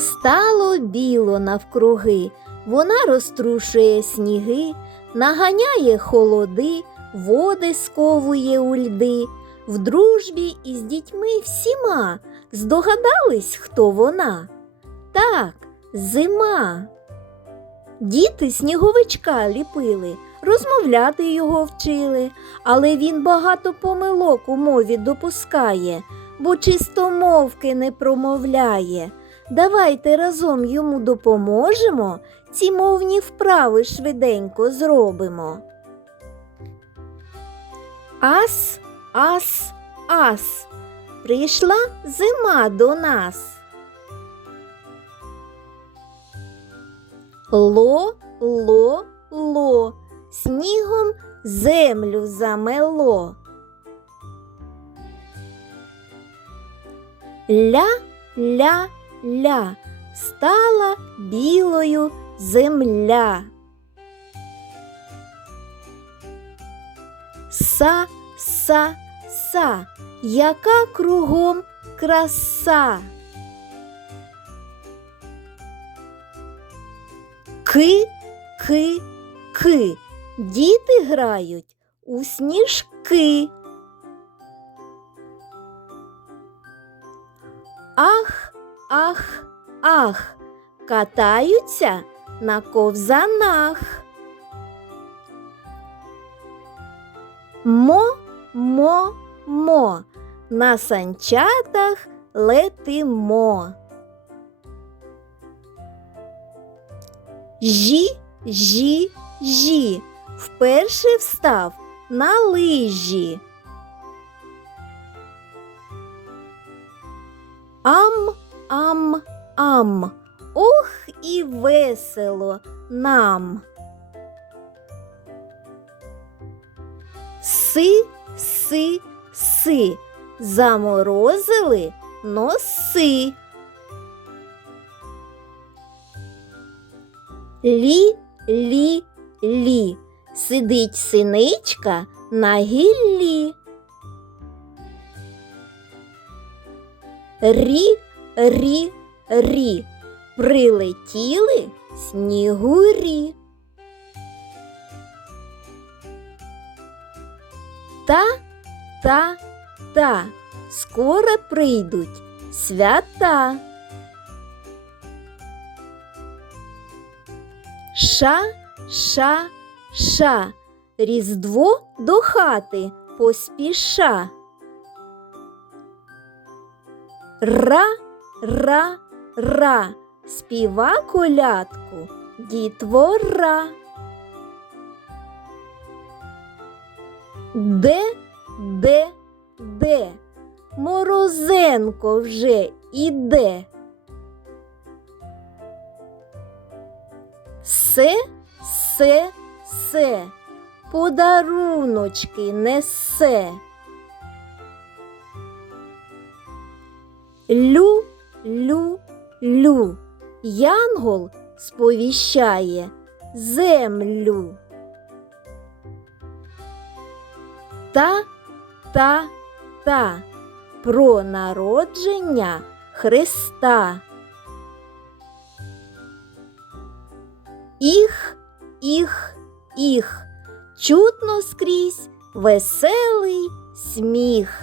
Стало біло навкруги, вона розтрушує сніги, наганяє холоди, води сковує у льди. В дружбі із дітьми всіма здогадались, хто вона? Так, зима. Діти сніговичка ліпили, розмовляти його вчили, але він багато помилок у мові допускає, бо чистомовки не промовляє. Давайте разом йому допоможемо, ці мовні вправи швиденько зробимо. Ас, ас, ас. Прийшла зима до нас. Ло, ло, ло, снігом землю замело. Ля, ля, ля, стала білою земля. Са, са, са, яка кругом краса. Ки, ки, ки. Діти грають у сніжки. Ах, ах, ах, катаються на ковзанах. Мо, мо, мо, на санчатах летимо. Жі, жі, жі, вперше встав на лижі. Ам, ам, ам, ох і весело нам. Си, си, си, заморозили носи. Лі, лі, лі, сидить синичка на гіллі. Рі, рі, рі, прилетіли снігурі. Та, та, та, скоро прийдуть свята. Ша, ша, ша, різдво до хати поспіша. Ра, ра, ра, співа колядку, дітвора. Де, де, де, морозенко вже іде. Се, се, се, подаруночки несе. Лю, лю, лю, янгол сповіщає землю. Та, та, та, про народження Христа. Іх, іх, іх, чутно скрізь веселий сміх.